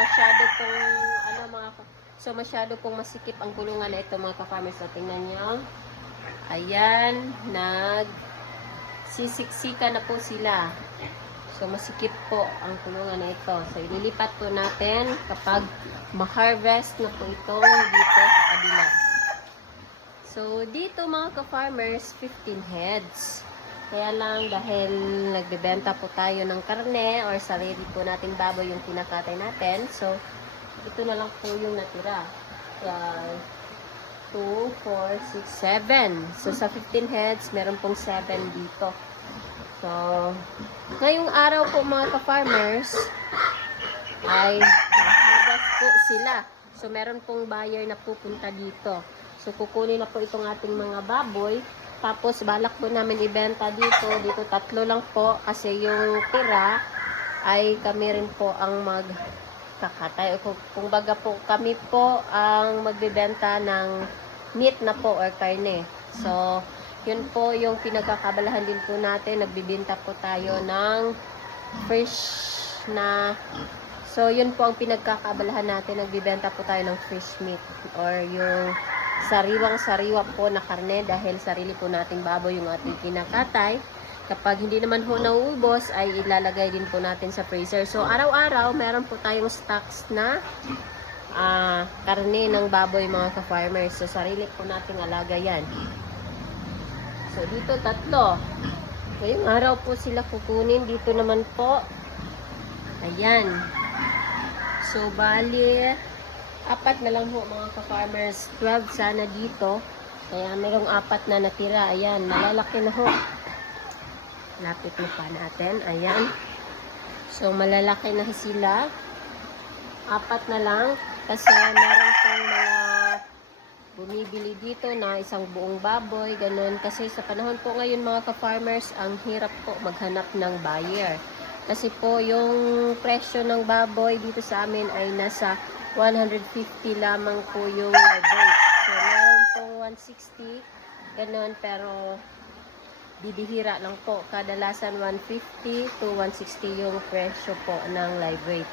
masyado pong, ano mga, so masyado pong masikip ang kulungan na ito mga ka-farmers. So, tingnan nyo. Ayan, nag sisiksika na po sila. So, masikip po ang kulungan na ito. So, ililipat po natin kapag ma-harvest na po itong dito sa kabila. So, dito mga ka-farmers, 15 heads. Kaya lang dahil nagbebenta po tayo ng karne or sarili po natin baboy yung kinakatay natin. So, ito na lang po yung natira. Kaya, 2, 4, 6, 7. So, sa 15 heads, meron pong 7 dito. So, ngayong araw po mga ka-farmers, ay harvest po sila. So, meron pong buyer na pupunta dito. So, kukunin na po itong ating mga baboy. Tapos, balak po namin ibenta dito. Dito tatlo lang po kasi yung tira ay kami rin po ang mag kakatay. Kung, kung baga po, kami po ang magbibenta ng meat na po or karne. So, yun po yung pinagkakabalahan din po natin. Nagbibinta po tayo ng fresh na So, yun po ang pinagkakabalahan natin. Nagbibenta po tayo ng fish meat or yung sariwang-sariwa po na karne dahil sarili po nating baboy yung ating kinakatay. Kapag hindi naman ho nauubos, ay ilalagay din po natin sa freezer. So, araw-araw, meron po tayong stocks na ah, karne ng baboy mga ka-farmers. So, sarili po nating alaga yan. So, dito tatlo. Ngayong araw po sila kukunin. Dito naman po, ayan. So, bali, apat na lang ho mga ka-farmers. 12 sana dito. Kaya merong apat na natira. Ayan, malalaki na ho. Lapit mo pa natin. Ayan. So, malalaki na sila. Apat na lang. Kasi meron pong mga bumibili dito na isang buong baboy, ganun. Kasi sa panahon po ngayon mga ka-farmers, ang hirap po maghanap ng buyer. Kasi po yung presyo ng baboy dito sa amin ay nasa 150 lamang po yung weight. So meron pong 160, ganun, pero bibihira lang po. Kadalasan 150 to 160 yung presyo po ng live weight.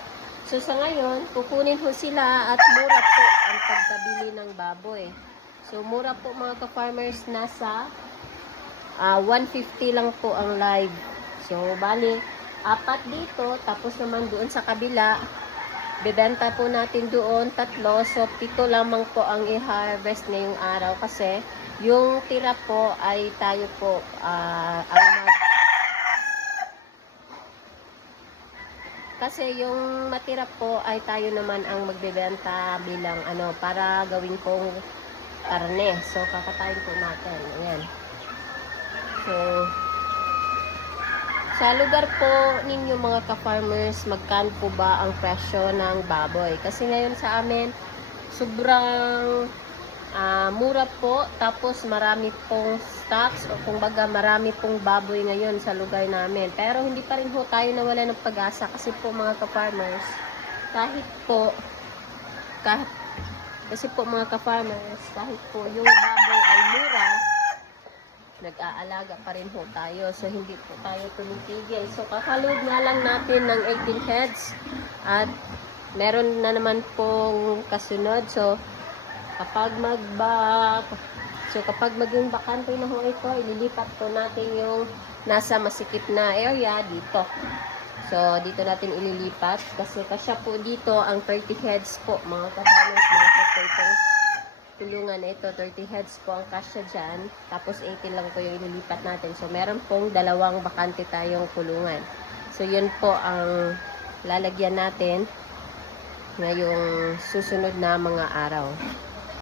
So sa ngayon, kukunin ho sila at mura po ang pagkabili ng baboy. So mura po mga ka-farmers, nasa ah, 150 lang po ang live. So bali, apat dito, tapos naman doon sa kabila, bebenta po natin doon tatlo. So pito lamang po ang i-harvest ngayong araw kasi yung tira po ay tayo po ah, ang mag Kasi yung matira po ay tayo naman ang magbebenta bilang ano para gawin kong karne. So kakatayin po natin. Ayan. So sa lugar po ninyo mga ka-farmers, magkano po ba ang presyo ng baboy? Kasi ngayon sa amin, sobrang ah, mura po. Tapos marami pong stocks o kung baga marami pong baboy ngayon sa lugar namin. Pero hindi pa rin po tayo nawala ng pag-asa kasi po mga ka-farmers, kahit po, kahit, kasi po mga ka-farmers, kahit po yung baboy ay mura, nag-aalaga pa rin po tayo. So, hindi po tayo tumitigil. So, kakaload nga lang natin ng 18 heads. At, meron na naman pong kasunod. So, kapag magba... So, kapag maging bakante na ho ito, ililipat po natin yung nasa masikip na area dito. So, dito natin ililipat. Kasi kasya po dito ang 30 heads po, mga kasamas, mga kapatid tulungan na ito, 30 heads po ang kasya dyan. Tapos 18 lang po yung ililipat natin. So, meron pong dalawang bakante tayong kulungan. So, yun po ang lalagyan natin ngayong susunod na mga araw.